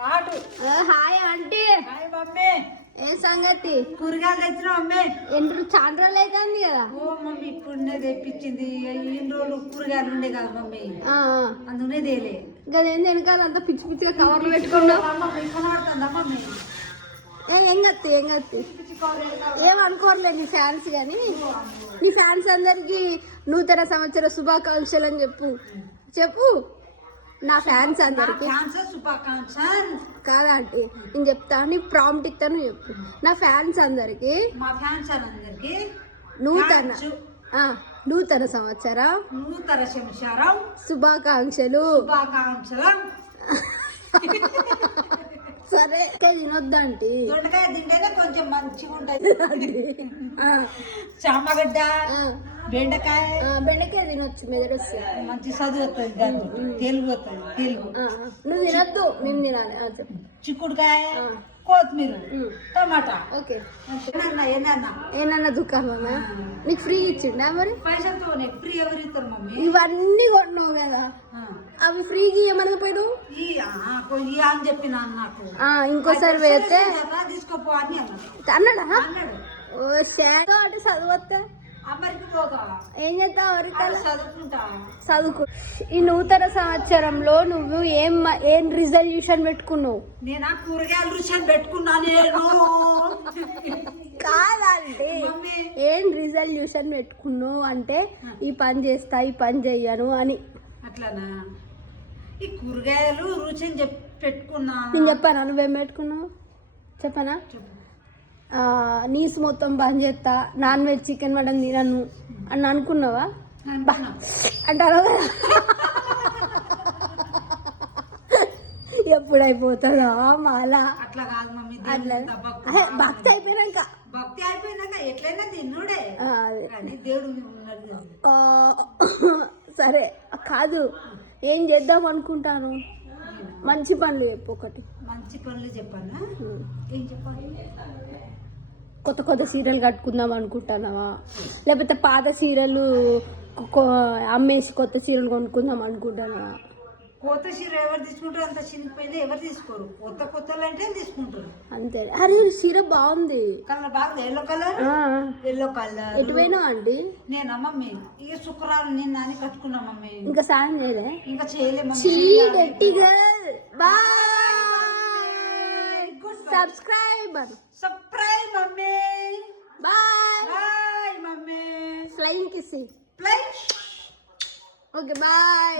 Hi aunty. Hi mummy. ఏం సంగతి? కూరగాయలు తెచ్చిన మమ్మీ. ఎండ్రు చాలా రోజులు అవుతుంది కదా. ఓ మమ్మీ ఇప్పుడునే తెప్పించింది. ఇన్ని రోజులు కూరగాయలు ఉండే కదా మమ్మీ, అందునే తేలే. గదేం వెనకాల అంతా పిచ్చి పిచ్చిగా కవర్లు పెట్టుకున్నావు. కనబడుతుందా మమ్మీ? ఏం కత్తి ఏమనుకోరలే నీ ఫ్యాన్స్ కానీ. నీ ఫ్యాన్స్ అందరికి నూతన సంవత్సర శుభాకాంక్షలు అని చెప్పు. నా ఫ్యాన్స్ అందరికి కాదంటే నేను చెప్తాను, నీ ప్రాంప్ట్ ఇస్తాను చెప్పు. నా ఫ్యాన్స్ అందరికి నూతన సంవత్సర శుభాకాంక్షలు. సరే తినొద్దండి. దొండకాయ తింటేనే కొంచెం మంచిగా ఉంటుంది. చామగడ్డ, బెండకాయ తినొచ్చు, మెదడు మంచి చదువు వస్తుంది, దాన్ని తెలుగు వస్తుంది. తెలుగు నువ్వు తినొద్దు, మేము తినాలి. చెప్పు. చిక్కుడుకాయ, కొత్తిమీర, టమాటా. ఓకే. ఏనన్నా దుకాణం నీకు ఫ్రీ ఇచ్చిండా? మరి పైసలతో ఫ్రీ ఎవరు ఇస్తారు మమ్మీ? ఇవన్నీ కొన్నావు కదా, అవి ఫ్రీగా ఇవ్వమని పోయినావు అని చెప్పిన నాకు. ఇంకోసారి వేస్తే తీసుకోపో అని అన్నాడా? ఓ షాడో అంటే చదువుతా ఏం చేస్తావు? చదువుకో. ఈ నూతన సంవత్సరంలో నువ్వు ఏం రిజల్యూషన్ పెట్టుకున్నావు? నేను కూరగాయల రుచి పెట్టుకున్నాను. కాదంటే ఏం రిజల్యూషన్ పెట్టుకున్నావు అంటే ఈ పని చేస్తా, ఈ పని చెయ్యను అని. అట్లానా? ఈ కూరగాయలు రుచి అని పెట్టుకున్నా. నేను చెప్పానా? నువ్వేం పెట్టుకున్నావు చెప్పనా? నీసు మొత్తం బంద్ చేస్తా, నాన్ వెజ్ చికెన్ మటన్ తినను అని అనుకున్నావా? అంటారు కదా. ఎప్పుడైపోతాడా మాలా? అట్లా కాదు మమ్మీ, అట్లా భక్తి అయిపోయినాక. భక్తి అయిపోయినాక ఎట్లయినా తిన్నుడే, దేవుడు. సరే కాదు, ఏం చేద్దాం అనుకుంటాను? మంచి పనులు చెప్పు. ఒకటి మంచి పనులు చెప్పానా? ఏం చెప్పాలి? కొత్త సీరియల్ కట్టుకుందాం అనుకుంటున్నావా? లేకపోతే పాత సీరియల్ అమ్మేసి కొత్త సీరియల్ కొనుక్కుందాం అనుకుంటున్నావా? కొత్త చీర ఎవరు తీసుకుంటారు? అంత చిన్నపోయింది ఎవరు తీసుకోరు. కొత్తలు అంటే తీసుకుంటారు అంతే. అరే చీర బాగుంది, కలర్ బాగుంది. Yellow colour. ఎటు పోయినావు అండి? నేనా మమ్మీ? ఇక శుక్రవారం నిన్న అని కట్టుకున్నా మమ్మీ. ఇంకా సాయం చేయలే? ఇంకా చేయలే mummy. Subscribe mummy. Bye mummy. Flying kiss. Flying. Okay bye.